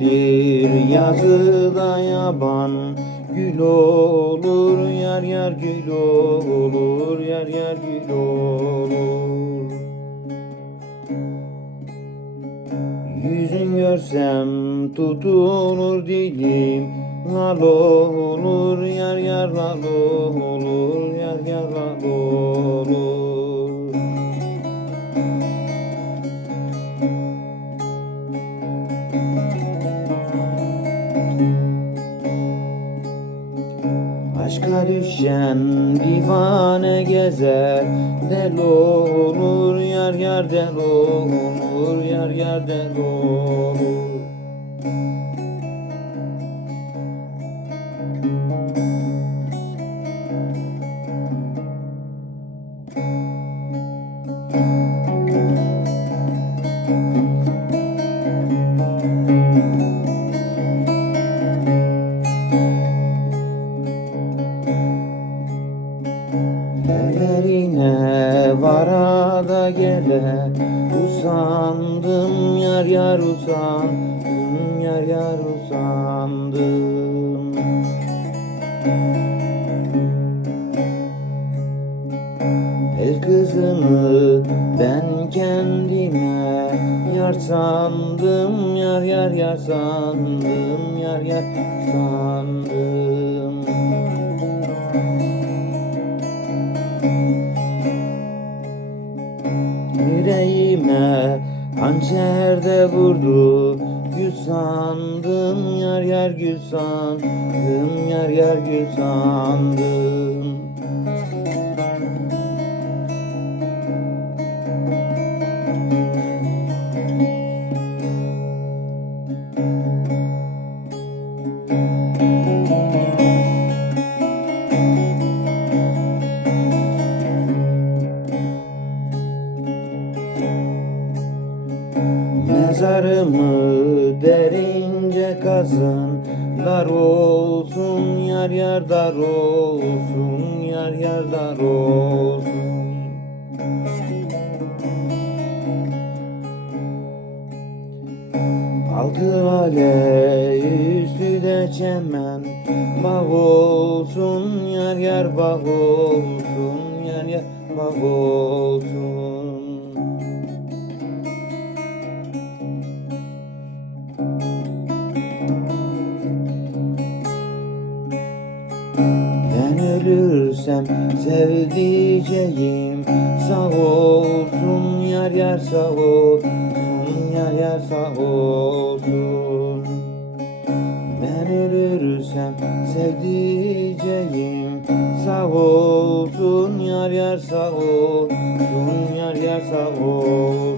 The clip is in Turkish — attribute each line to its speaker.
Speaker 1: gelir yazıda yaban. Gül olur yar yar gül olur yar yar gül olur. Yüzün görsem tutulur dilim. Lal olur yar yar lal olur yar yar lal olur. Aşka düşen divane gezer Del olur yar yar del olur Yar yar del olur Ellerine varada gele. Usandım yar yar usandım Yar yar usandım. El kızını ben kendime Yar sandım Yar yar yar sandım Yar yar sandım Yüreğime hançerde vurdu? Gül sandım yar yar gül sandım Yar yar gül sandım Mezarımı derince kazın Dar olsun yar yar dar olsun Yar yar dar olsun. Altı ale üstü de çemen Bağ olsun yar yar bağ olsun Yar yar bağ olsun ölürsem sevdiceğim Sağ olsun yar yar sağ olsun Yar yar sağ olsun. Ben ölürsem sevdiceğim Sağ olsun yar yar sağ olsun Yar yar sağ olsun